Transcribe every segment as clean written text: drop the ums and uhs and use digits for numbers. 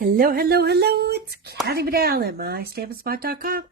Hello, hello, hello. It's Kathy Bedell at mystampandspot.com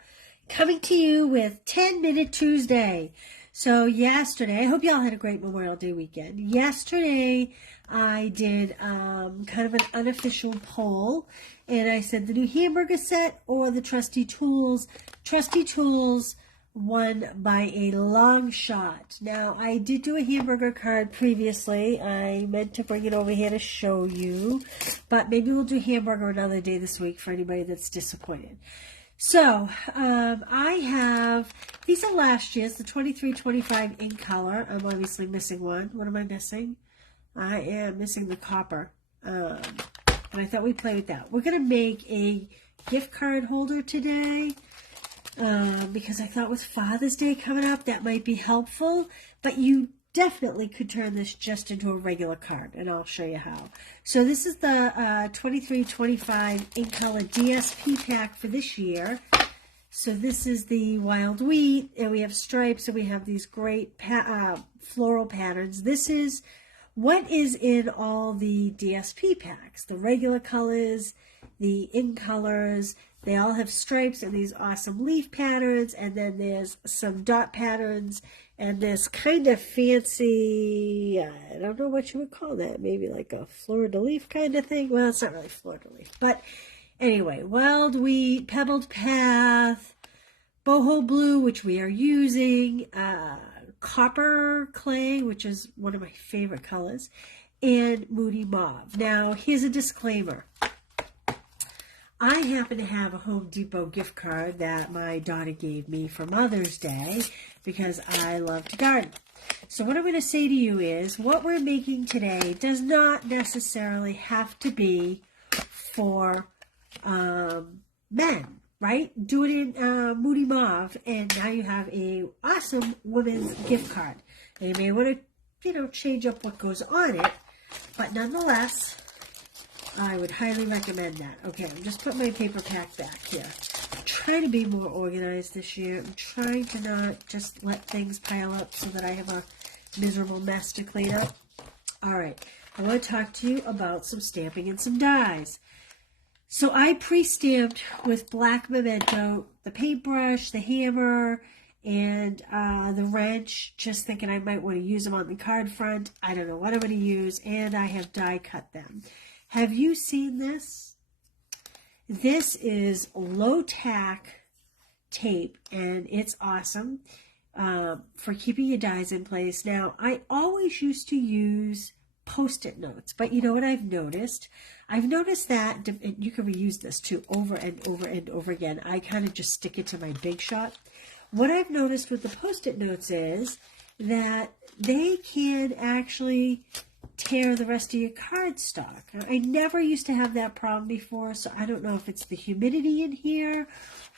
coming to you with 10-Minute Tuesday. So yesterday, I hope y'all had a great Memorial Day weekend. Yesterday, I did kind of an unofficial poll, and I said the new hamburger set or the Trusty Tools. Trusty Tools won by a long shot. Now, I did do a hamburger card previously. I meant to bring it over here to show you, but maybe we'll do hamburger another day this week for anybody that's disappointed. So, I have, these are last year's, the 23-25 in color. I'm obviously missing one. What am I missing? I am missing the copper. And I thought we'd play with that. We're going to make a gift card holder today. Because I thought with Father's Day coming up, that might be helpful. But you definitely could turn this just into a regular card, and I'll show you how. So this is the 23-25 in color DSP pack for this year. So this is the wild wheat, and we have stripes, and we have these great floral patterns. This is what is in all the DSP packs, the regular colors, the in colors. They all have stripes and these awesome leaf patterns, and then there's some dot patterns and this kind of fancy, I don't know what you would call that, maybe like a fleur-de-lis kind of thing. Well, it's not really fleur-de-lis, but anyway, wild wheat, pebbled path, boho blue, which we are using, copper clay, which is one of my favorite colors, and moody mauve. Now, here's a disclaimer. I happen to have a Home Depot gift card that my daughter gave me for Mother's Day because I love to garden. So what I'm going to say to you is what we're making today does not necessarily have to be for men, right? Do it in Moody Mauve, and now you have a awesome women's gift card. And you may want to, change up what goes on it, but nonetheless, I would highly recommend that. Okay, I'm just putting my paper pack back here. I'm trying to be more organized this year. I'm trying to not just let things pile up so that I have a miserable mess to clean up. All right, I want to talk to you about some stamping and some dies. So I pre-stamped with black memento, the paintbrush, the hammer, and the wrench, just thinking I might want to use them on the card front. I don't know what I'm going to use, and I have die cut them. Have you seen this? This is low-tack tape, and it's awesome for keeping your dies in place. Now, I always used to use Post-it notes, but you know what I've noticed? I've noticed that, and you can reuse this too over and over and over again. I kind of just stick it to my Big Shot. What I've noticed with the Post-it notes is that they can actually tear the rest of your cardstock. I never used to have that problem before, so I don't know if it's the humidity in here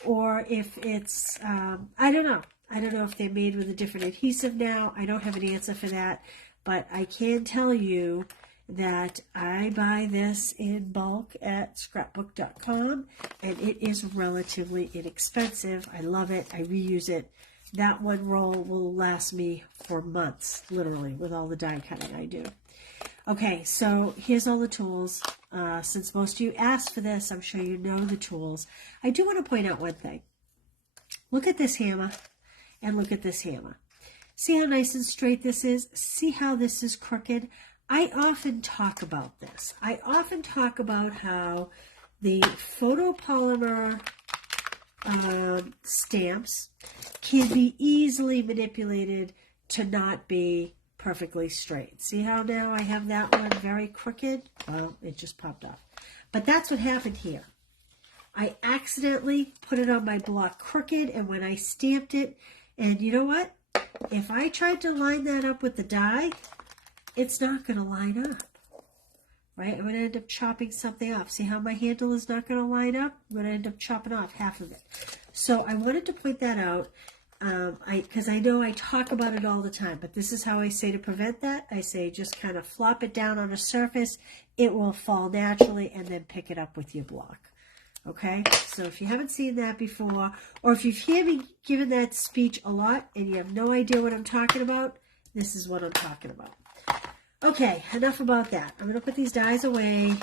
or if it's, I don't know. I don't know if they're made with a different adhesive now. I don't have an answer for that, but I can tell you that I buy this in bulk at scrapbook.com, and it is relatively inexpensive. I love it. I reuse it. That one roll will last me for months, literally, with all the die cutting I do. Okay, so here's all the tools. Since most of you asked for this, I'm sure you know the tools. I do want to point out one thing. Look at this hammer and look at this hammer. See how nice and straight this is? See how this is crooked? I often talk about this. I often talk about how the photopolymer stamps can be easily manipulated to not be perfectly straight. See how now I have that one very crooked? Well, it just popped off. But that's what happened here. I accidentally put it on my block crooked, and when I stamped it, and you know what? If I tried to line that up with the die, it's not going to line up. Right? I'm going to end up chopping something off. See how my handle is not going to line up? I'm going to end up chopping off half of it. So I wanted to point that out. Because I know I talk about it all the time, but this is how I say to prevent that. I say just kind of flop it down on a surface. It will fall naturally, and then pick it up with your block. Okay? So if you haven't seen that before, or if you've heard me giving that speech a lot and you have no idea what I'm talking about, this is what I'm talking about. Okay, enough about that. I'm going to put these dies away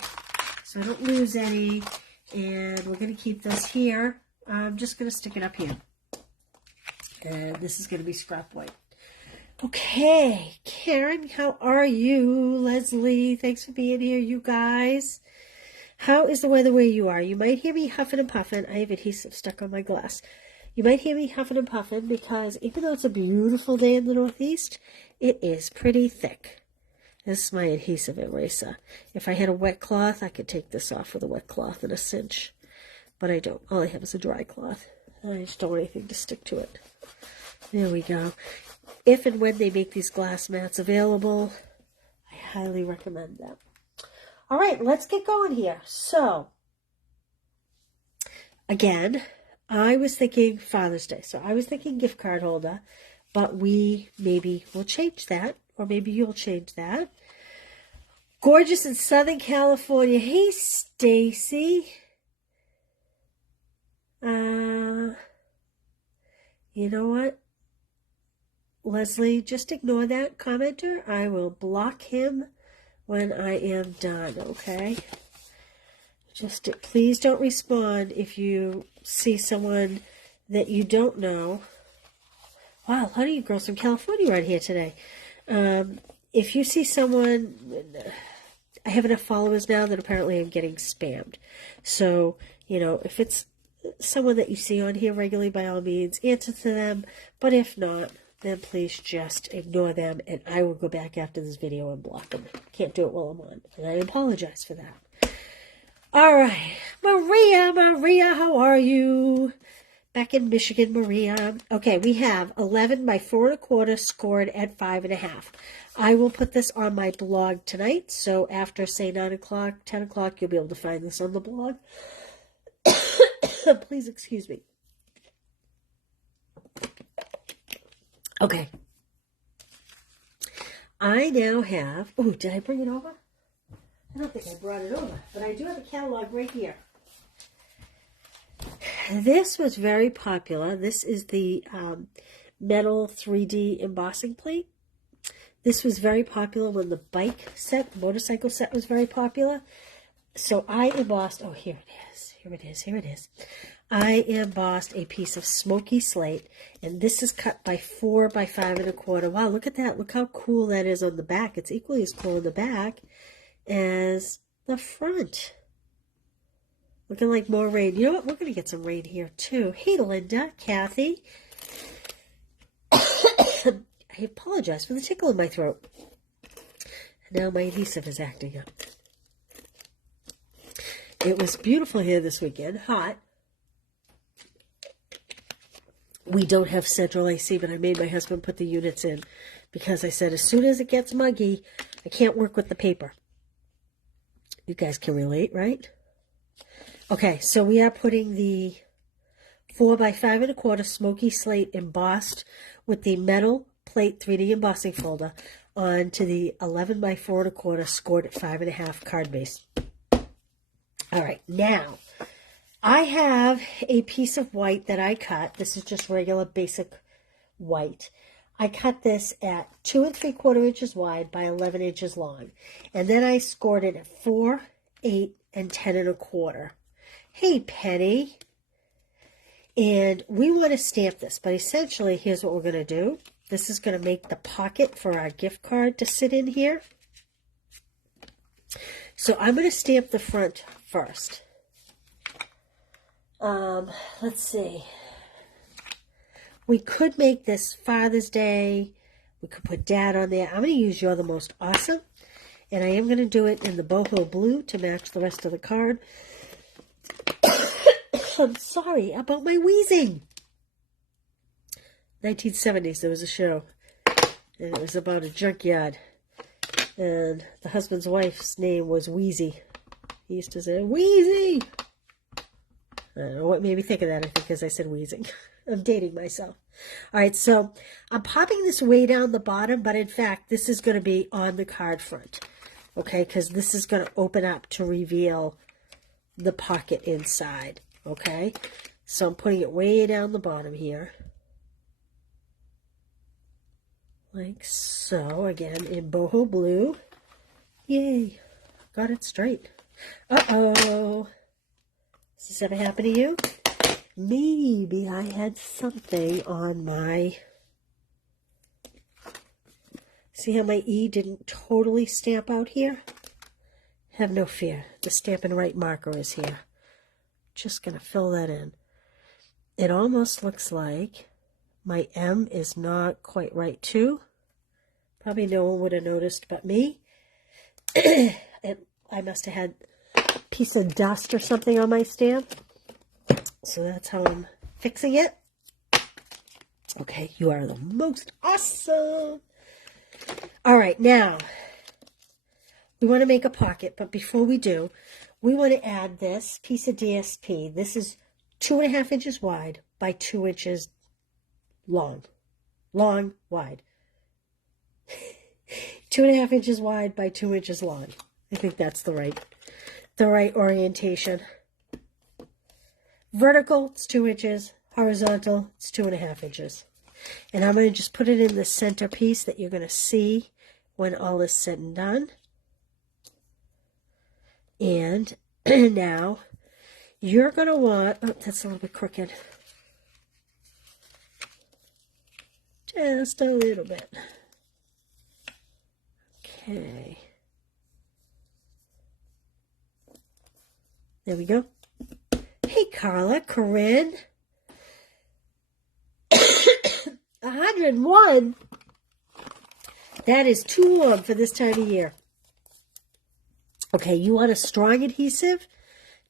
so I don't lose any. And we're going to keep this here. I'm just going to stick it up here. And this is going to be scrap white. Okay, Karen, how are you? Leslie, thanks for being here, you guys. How is the weather where you are? You might hear me huffing and puffing. I have adhesive stuck on my glass. You might hear me huffing and puffing because even though it's a beautiful day in the Northeast, it is pretty thick. This is my adhesive eraser. If I had a wet cloth, I could take this off with a wet cloth and a cinch. But I don't. All I have is a dry cloth. I just don't want anything to stick to it. There we go. If and when they make these glass mats available, I highly recommend them. All right, let's get going here. So, again, I was thinking Father's Day. So I was thinking gift card holder, but we maybe will change that, or maybe you'll change that. Gorgeous in Southern California. Hey, Stacy. You know what? Leslie, just ignore that commenter. I will block him when I am done, okay? Just please don't respond if you see someone that you don't know. Wow, a lot of you girls from California around here today. If you see someone, I have enough followers now that apparently I'm getting spammed. So, you know, if it's someone that you see on here regularly, by all means, answer to them. But if not, then please just ignore them, and I will go back after this video and block them. Can't do it while I'm on, and I apologize for that. All right, Maria, how are you? Back in Michigan, Maria. Okay, we have 11 by 4 1/4 scored at 5.5. I will put this on my blog tonight, so after, say, 9 o'clock, 10 o'clock, you'll be able to find this on the blog. Please excuse me. Okay. I now have, oh, did I bring it over? I don't think I brought it over, but I do have a catalog right here. This was very popular. This is the metal 3D embossing plate. This was very popular when the bike set, the motorcycle set was very popular. So I embossed, oh, here it is. I embossed a piece of smoky slate, and this is cut by 4 by 5 1/4. Wow, look at that. Look how cool that is on the back. It's equally as cool on the back as the front. Looking like more rain. You know what? We're going to get some rain here, too. Hey, Linda, Kathy. I apologize for the tickle in my throat. Now my adhesive is acting up. It was beautiful here this weekend. Hot. We don't have central AC, but I made my husband put the units in because I said as soon as it gets muggy, I can't work with the paper. You guys can relate, right? Okay, so we are putting the 4 by 5 1/4 smoky slate embossed with the metal plate 3D embossing folder onto the 11 by 4 1/4 scored at 5.5 card base. All right, now I have a piece of white that I cut. This is just regular basic white. I cut this at 2 3/4 inches wide by 11 inches long. And then I scored it at 4, 8, and 10 1/4. Hey, Penny. And we want to stamp this, but essentially, here's what we're going to do. This is going to make the pocket for our gift card to sit in here. So I'm going to stamp the front first. Let's see. We could make this Father's Day. We could put Dad on there. I'm going to use You're the Most Awesome. And I am going to do it in the boho blue to match the rest of the card. I'm sorry about my wheezing. 1970s, there was a show. And it was about a junkyard. And the husband's wife's name was Wheezy. He used to say, Wheezy! I don't know what made me think of that. I think because I said wheezing. I'm dating myself. All right, so I'm popping this way down the bottom, but in fact, this is going to be on the card front. Okay, because this is going to open up to reveal the pocket inside. Okay, so I'm putting it way down the bottom here. Like so, again, in boho blue. Yay, got it straight. Uh-oh. Has this ever happened to you? Maybe I had something on my... See how my E didn't totally stamp out here? Have no fear. The stamp and write marker is here. Just going to fill that in. It almost looks like my M is not quite right too. Probably no one would have noticed but me. I must have had a piece of dust or something on my stamp. So that's how I'm fixing it. Okay, you are the most awesome. All right, now we want to make a pocket, but before we do, we want to add this piece of DSP. This is 2.5 inches wide by 2 inches long. Long, wide. 2.5 inches wide by 2 inches long. I think that's the right orientation. Vertical, it's 2 inches. Horizontal, it's 2.5 inches. And I'm going to just put it in the center piece that you're going to see when all is said and done. And now you're going to want, oh, that's a little bit crooked. Just a little bit. Okay. There we go. Hey, Carla, Corinne. 101. That is too warm for this time of year. Okay, you want a strong adhesive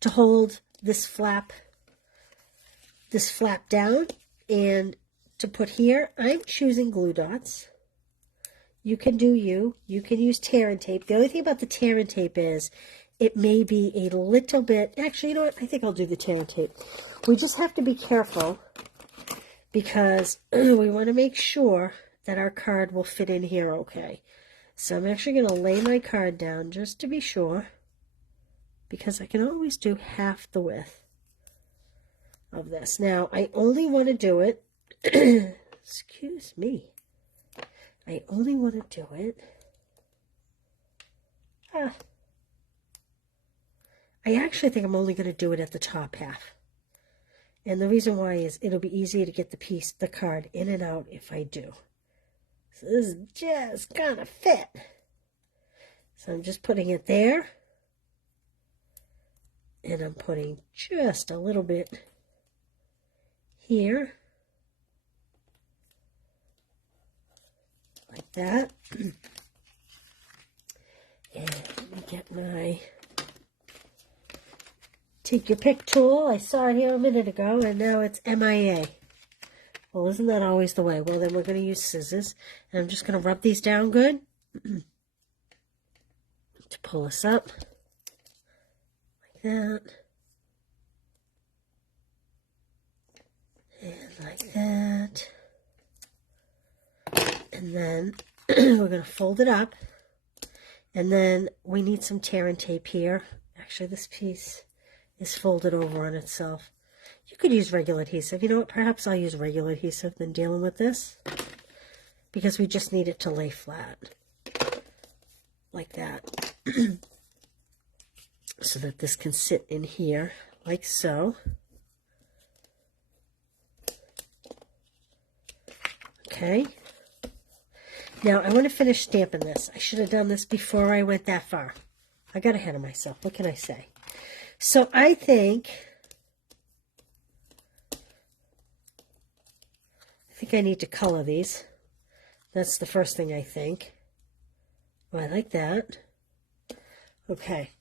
to hold this flap down, and to put here, I'm choosing glue dots. You can do you can use tear and tape. The only thing about the tear and tape is it may be a little bit, actually, you know what, I think I'll do the tear and tape. We just have to be careful because we want to make sure that our card will fit in here okay. So I'm actually going to lay my card down just to be sure, because I can always do half the width of this. Now, I only want to do it, excuse me, I only want to do it, I actually think I'm only going to do it at the top half. And the reason why is it'll be easier to get the card in and out if I do. So this is just gonna fit. So I'm just putting it there. And I'm putting just a little bit here. Like that. And let me get my take your pick tool. I saw it here a minute ago and now it's MIA. Well, isn't that always the way? Well, then we're going to use scissors. And I'm just going to rub these down good to pull this up. Like that. And like that. And then we're going to fold it up. And then we need some tear and tape here. Actually, this piece is folded over on itself. You could use regular adhesive. You know what? Perhaps I'll use regular adhesive than dealing with this, because we just need it to lay flat like that so that this can sit in here like so. Okay. Now I want to finish stamping this. I should have done this before I went that far. I got ahead of myself. What can I say? So I think I need to color these. That's the first thing I think. Oh, I like that. Okay.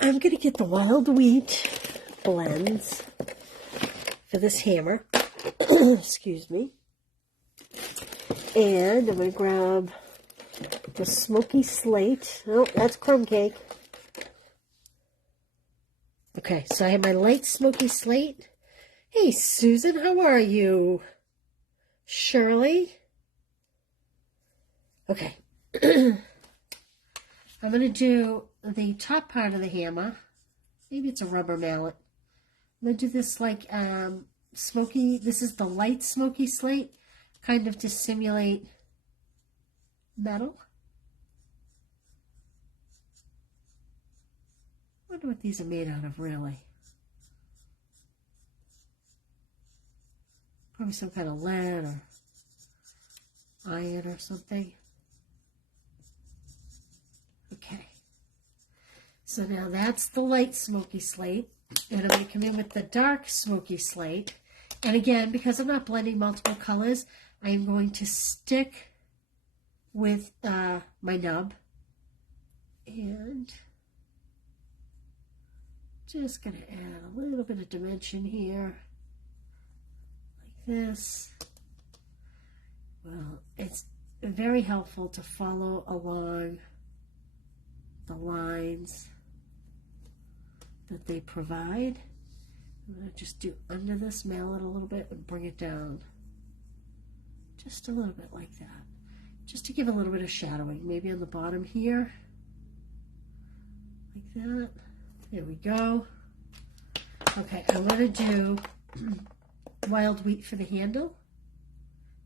I'm going to get the Wild Wheat blends for this hammer. Excuse me. And I'm going to grab the Smoky Slate. Oh, that's crumb cake. Okay, so I have my light Smoky Slate. Hey, Susan, how are you? Shirley? Okay. I'm going to do the top part of the hammer. Maybe it's a rubber mallet. I'm going to do this like smoky. This is the light Smoky Slate, kind of to simulate metal. wonder what these are made out of, really. Probably some kind of lead or iron or something. Okay. So now that's the light smoky slate. And I'm going to come in with the dark smoky slate. And again, because I'm not blending multiple colors, I am going to stick with my nub. And just going to add a little bit of dimension here. Like this. Well, it's very helpful to follow along the lines that they provide. I'm going to just do under this, mail it a little bit and bring it down. Just a little bit like that. Just to give a little bit of shadowing. Maybe on the bottom here. Like that. There we go. Okay, I'm going to do wild wheat for the handle.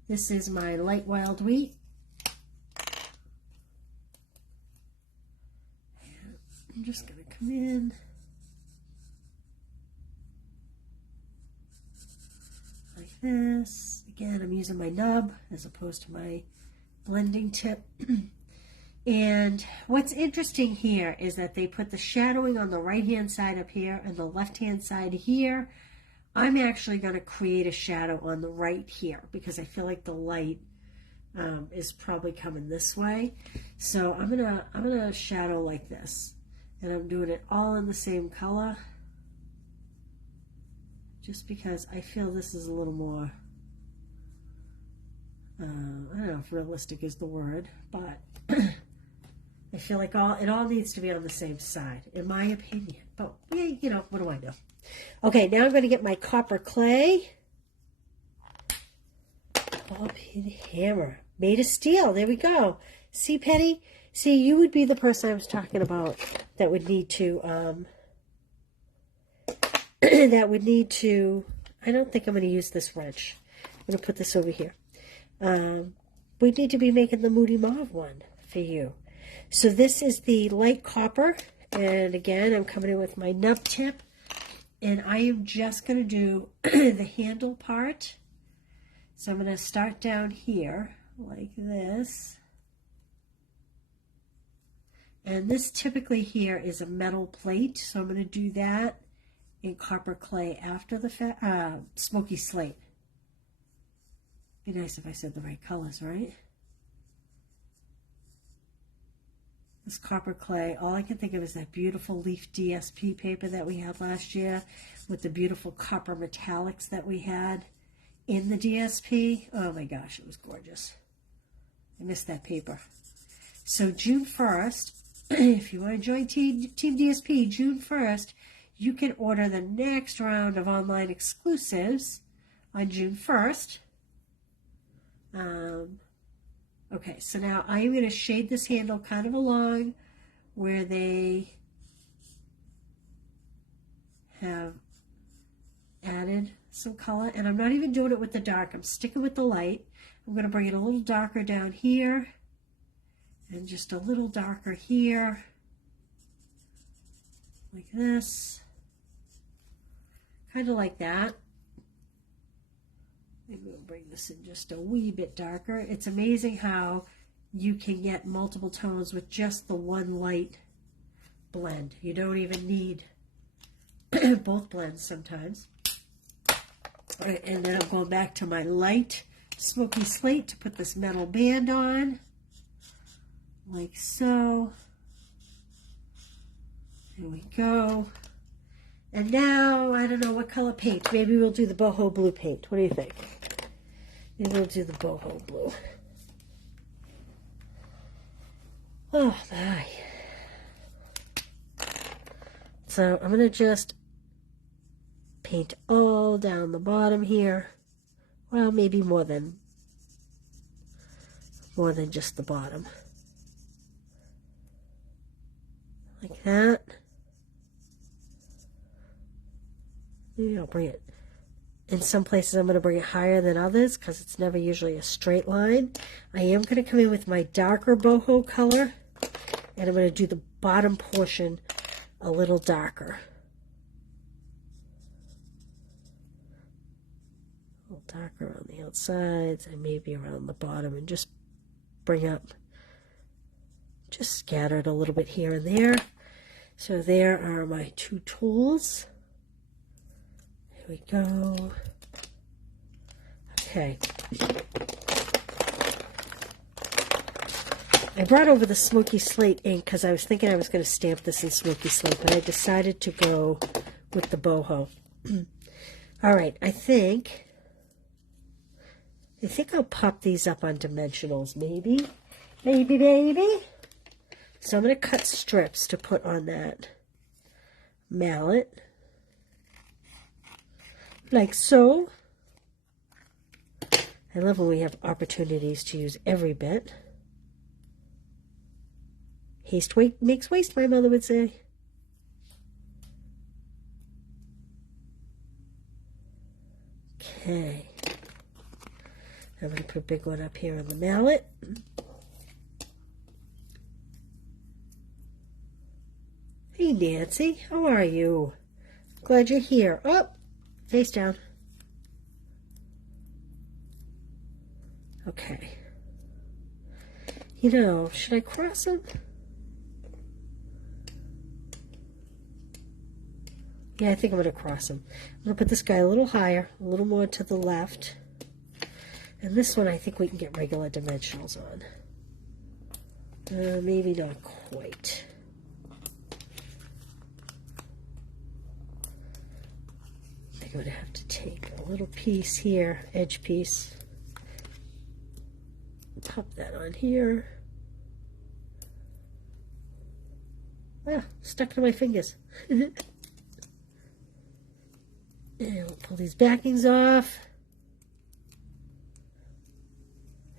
This is my light wild wheat. And I'm just going to come in like this. Again, I'm using my nub as opposed to my blending tip. And what's interesting here is that they put the shadowing on the right hand side up here and the left hand side here. I'm actually going to create a shadow on the right here because I feel like the light is probably coming this way. So I'm gonna shadow like this, and I'm doing it all in the same color just because I feel this is a little more I don't know if realistic is the word, but I feel like it all needs to be on the same side, in my opinion. But, yeah, you know, what do I know? Okay, now I'm going to get my copper clay. Ball peen hammer. Made of steel. There we go. See, Penny? See, you would be the person I was talking about that would need to, I don't think I'm going to use this wrench. I'm going to put this over here. We need to be making the Moody Mauve one for you. So this is the light copper, and again, I'm coming in with my nub tip, and I am just going to do the handle part. So I'm going to start down here like this, and this typically here is a metal plate, so I'm going to do that in copper clay after the smoky slate. Be nice if I said the right colors, right? This copper clay, all I can think of is that beautiful leaf DSP paper that we had last year with the beautiful copper metallics that we had in the DSP. Oh my gosh, it was gorgeous. I missed that paper. So June 1st, if you want to join Team DSP, June 1st, you can order the next round of online exclusives on June 1st. Okay, so now I am going to shade this handle kind of along where they have added some color. And I'm not even doing it with the dark. I'm sticking with the light. I'm going to bring it a little darker down here and just a little darker here. Like this. Kind of like that. Maybe we'll bring this in just a wee bit darker. It's amazing how you can get multiple tones with just the one light blend. You don't even need both blends sometimes. All right, and then I'm going back to my light smoky slate to put this metal band on. Like so. There we go. And now, I don't know what color paint. Maybe we'll do the boho blue paint. What do you think? Maybe we'll do the boho blue. Oh, my. So, I'm going to just paint all down the bottom here. Well, maybe more than just the bottom. Like that. Maybe I'll bring it, in some places I'm going to bring it higher than others because it's never usually a straight line. I am going to come in with my darker boho color, and I'm going to do the bottom portion a little darker. A little darker on the outsides and maybe around the bottom, and just bring up, just scatter it a little bit here and there. So there are my two tools. Here we go. Okay. I brought over the Smoky Slate ink because I was thinking I was going to stamp this in Smoky Slate, but I decided to go with the boho. All right, I think I'll pop these up on dimensionals, maybe. So I'm going to cut strips to put on that mallet, like so. I love when we have opportunities to use every bit. Haste makes waste, my mother would say. Okay. I'm going to put a big one up here on the mallet. Hey, Nancy. How are you? Glad you're here. Oh, face down. Okay. You know, should I cross them? Yeah, I think I'm going to cross them. I'm going to put this guy a little higher, a little more to the left. And this one I think we can get regular dimensionals on. Maybe not quite. I think I'm going to have to take a little piece here, edge piece. Pop that on here. Ah, stuck to my fingers. And we'll pull these backings off.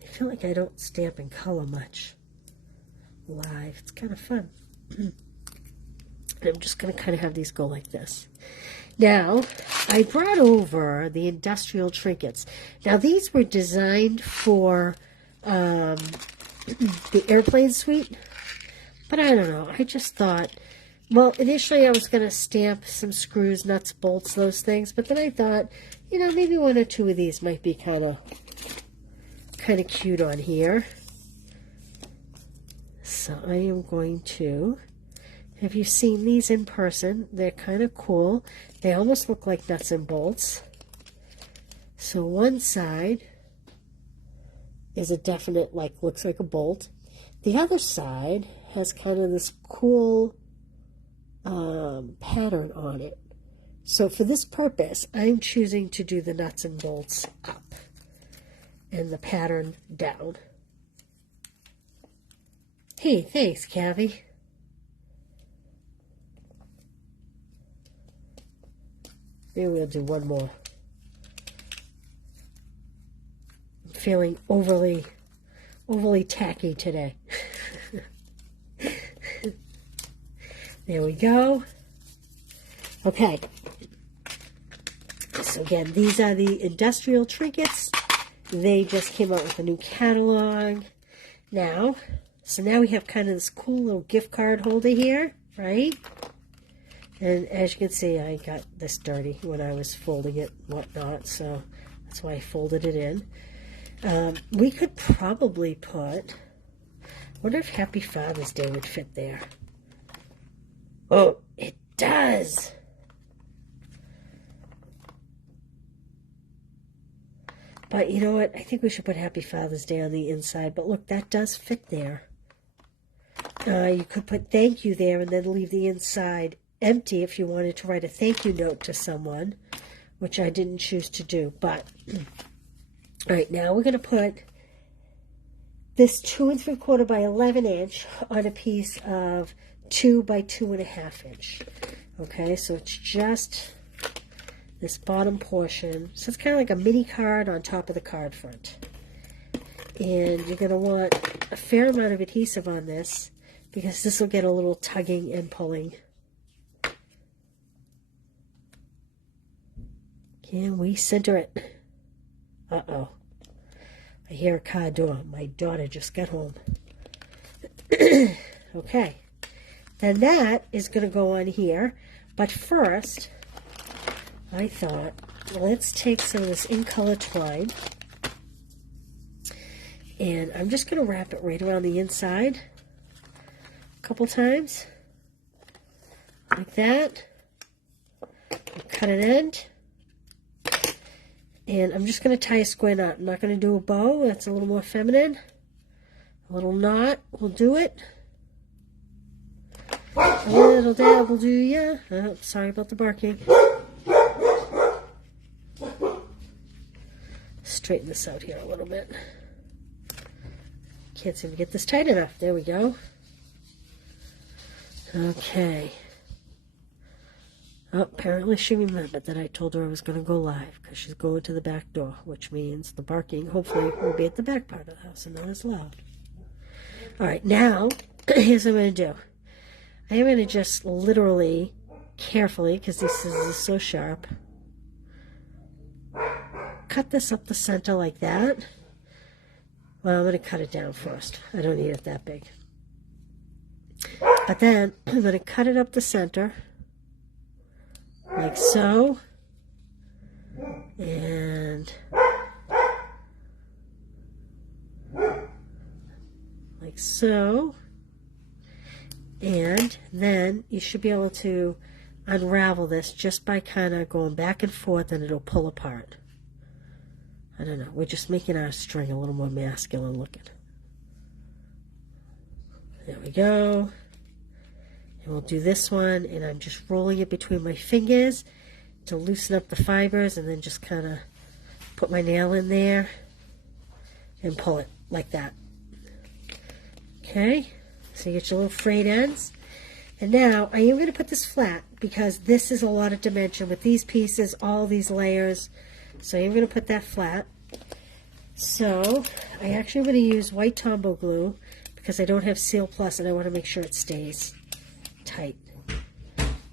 I feel like I don't stamp in color much live. It's kind of fun. And I'm just going to kind of have these go like this. Now, I brought over the industrial trinkets. Now, these were designed for the airplane suite, but I don't know. I just thought, well, initially I was going to stamp some screws, nuts, bolts, those things, but then I thought, you know, maybe one or two of these might be kind of cute on here. So I am going to, have you seen these in person? They're kind of cool. They almost look like nuts and bolts. So one side is a definite, like, looks like a bolt. The other side has kind of this cool pattern on it. So for this purpose, I'm choosing to do the nuts and bolts up and the pattern down. Hey, thanks, Cavi. Maybe we'll do one more. I'm feeling overly tacky today. There we go. Okay. So again, these are the industrial trinkets. They just came out with a new catalog. Now, so now we have kind of this cool little gift card holder here, right? And as you can see, I got this dirty when I was folding it and whatnot, so that's why I folded it in. We could probably put, I wonder if Happy Father's Day would fit there. Oh, it does. But you know what? I think we should put Happy Father's Day on the inside. But look, that does fit there. You could put thank you there and then leave the inside empty if you wanted to write a thank you note to someone, which I didn't choose to do. But, all right, now we're going to put this 2 3/4 by 11 inch on a piece of 2 by 2.5 inch. Okay, so it's just this bottom portion. So it's kind of like a mini card on top of the card front. And you're going to want a fair amount of adhesive on this because this will get a little tugging and pulling. Can we center it? Uh-oh. I hear a car door. My daughter just got home. Okay. Then that is going to go on here. But first, I thought, let's take some of this in color twine. And I'm just going to wrap it right around the inside a couple times. Like that. Cut an end. And I'm just going to tie a square knot. I'm not going to do a bow. That's a little more feminine. A little knot will do it. A little dab will do ya. Oh, sorry about the barking. Straighten this out here a little bit. Can't seem to get this tight enough. There we go. Okay. Oh, apparently she remembered that I told her I was going to go live because she's going to the back door, which means the barking hopefully will be at the back part of the house and not as loud. All right, now here's what I'm going to do. I am going to just literally, carefully, because this scissors so sharp, cut this up the center like that. Well, I'm going to cut it down first. I don't need it that big. But then I'm going to cut it up the center, like so. And like so. And then you should be able to unravel this just by kind of going back and forth, and it'll pull apart. I don't know. We're just making our string a little more masculine looking. There we go. And we'll do this one, and I'm just rolling it between my fingers to loosen up the fibers, and then just kind of put my nail in there and pull it like that. Okay, so you get your little frayed ends. And now I am going to put this flat because this is a lot of dimension with these pieces, all these layers. So I'm going to put that flat. So I actually am going to use white Tombow glue because I don't have Seal Plus and I want to make sure it stays tight.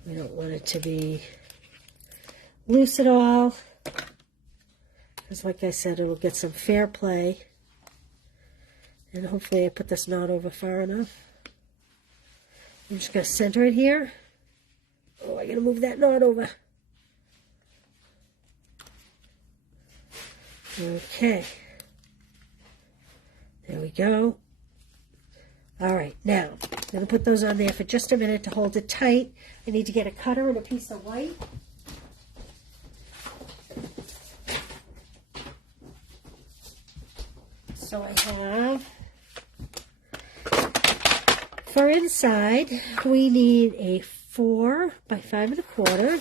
We don't want it to be loose at all because, like I said, it will get some fair play. And hopefully I put this knot over far enough. I'm just going to center it here. Oh, I got to move that knot over. Okay. There we go. All right, now I'm going to put those on there for just a minute to hold it tight. I need to get a cutter and a piece of white. So I have, for inside, we need a 4 by 5 1/4.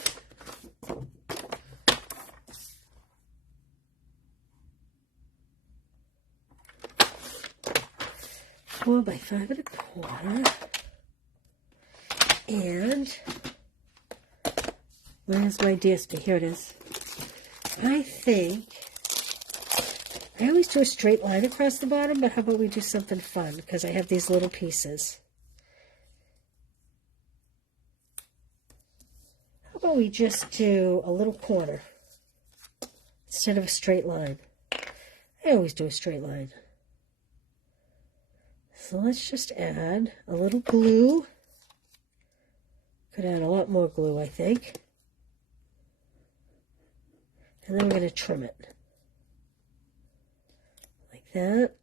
4 by 5 1/4. And where's my DSP? Here it is. I think I always do a straight line across the bottom, but how about we do something fun? Because I have these little pieces. How about we just do a little corner instead of a straight line? I always do a straight line. So let's just add a little glue. Could add a lot more glue, I think. And then we're going to trim it. Like that.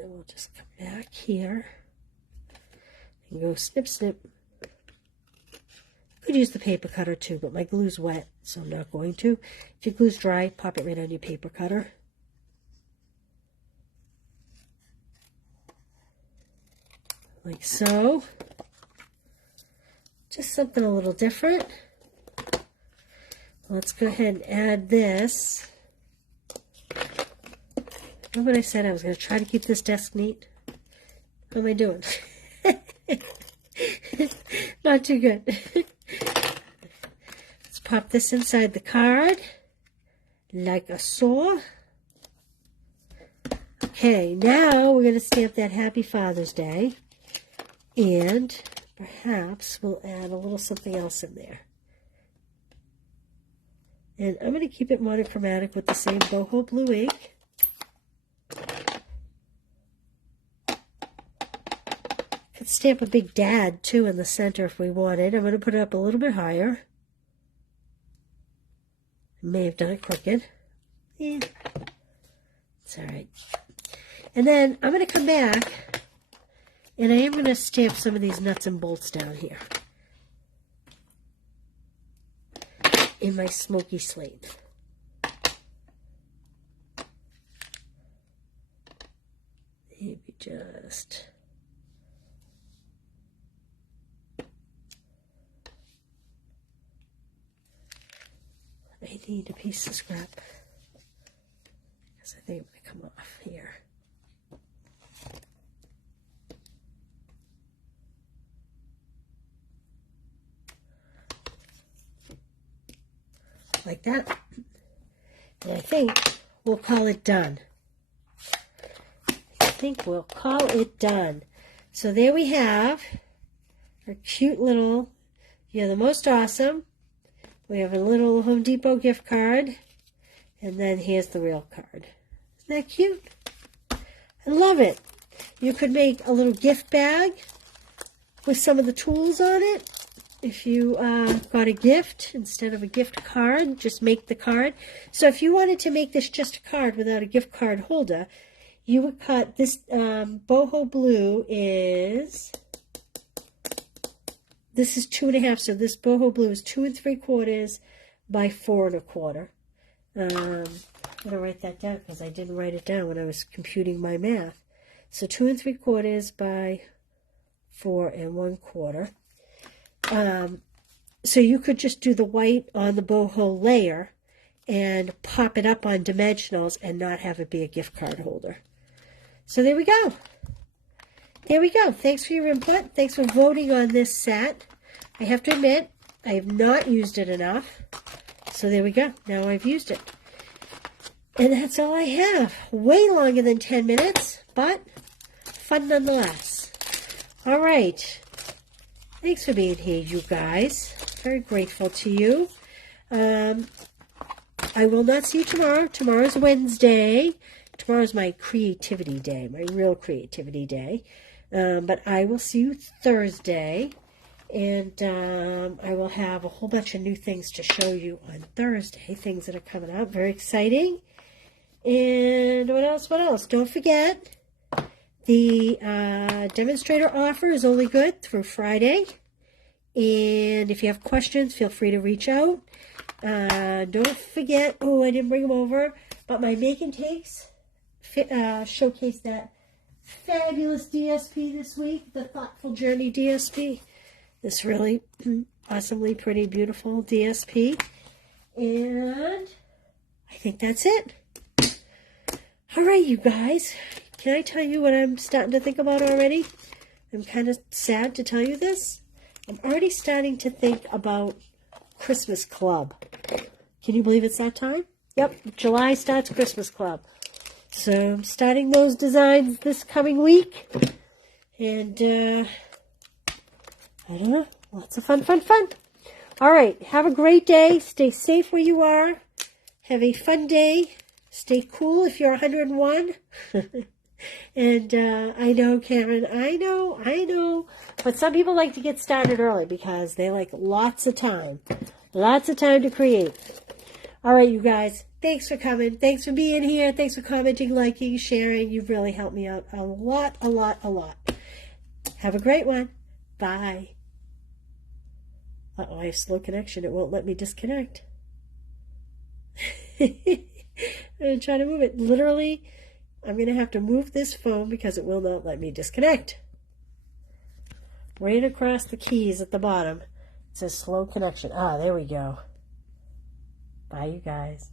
And we'll just come back here and go snip, snip. Could use the paper cutter too, but my glue's wet, so I'm not going to. If your glue's dry, pop it right on your paper cutter. Like so. Just something a little different. Let's go ahead and add this. Remember what I said? I was going to try to keep this desk neat. How am I doing? Not too good. Let's pop this inside the card like a saw. Okay, now we're going to stamp that Happy Father's Day. And perhaps we'll add a little something else in there. And I'm going to keep it monochromatic with the same boho blue ink. Could stamp a big dad, too, in the center if we wanted. I'm going to put it up a little bit higher. May have done it crooked. Yeah. It's all right. And then I'm going to come back, and I am going to stamp some of these nuts and bolts down here in my smoky slate. Maybe just... I need a piece of scrap because I think I'm going to come off here. Like that. And I think we'll call it done. I think we'll call it done. So there we have our cute little, you're the most awesome. We have a little Home Depot gift card. And then here's the real card. Isn't that cute? I love it. You could make a little gift bag with some of the tools on it. If you got a gift instead of a gift card, just make the card. So if you wanted to make this just a card without a gift card holder, you would cut this boho blue is... This is 2.5, so this boho blue is 2 3/4 by 4 1/4. I'm going to write that down because I didn't write it down when I was computing my math. So 2 3/4 by 4 1/4. So you could just do the white on the boho layer and pop it up on dimensionals and not have it be a gift card holder. So there we go. There we go. Thanks for your input. Thanks for voting on this set. I have to admit, I have not used it enough. So there we go. Now I've used it. And that's all I have. Way longer than 10 minutes, but fun nonetheless. All right. Thanks for being here, you guys. Very grateful to you. I will not see you tomorrow. Tomorrow's Wednesday. Tomorrow's my creativity day, my real creativity day. But I will see you Thursday, and I will have a whole bunch of new things to show you on Thursday, things that are coming out. Very exciting. And what else? What else? Don't forget, the demonstrator offer is only good through Friday. And if you have questions, feel free to reach out. Don't forget, oh, I didn't bring them over, but my Make and Takes showcase that fabulous DSP this week, the Thoughtful Journey DSP. This really awesomely pretty, beautiful DSP. And I think that's it. All right, you guys. Can I tell you what I'm starting to think about already? I'm kind of sad to tell you this. I'm already starting to think about Christmas Club. Can you believe it's that time? Yep, July starts Christmas Club. So I'm starting those designs this coming week. And, I don't know, lots of fun. All right, have a great day. Stay safe where you are. Have a fun day. Stay cool if you're 101. And I know, Karen, I know. But some people like to get started early because they like lots of time. Lots of time to create. All right, you guys. Thanks for coming. Thanks for being here. Thanks for commenting, liking, sharing. You've really helped me out a lot. Have a great one. Bye. Uh-oh, I have slow connection. It won't let me disconnect. I'm going to try to move it. Literally, I'm going to have to move this phone because it will not let me disconnect. Right across the keys at the bottom, it says slow connection. Ah, there we go. Bye, you guys.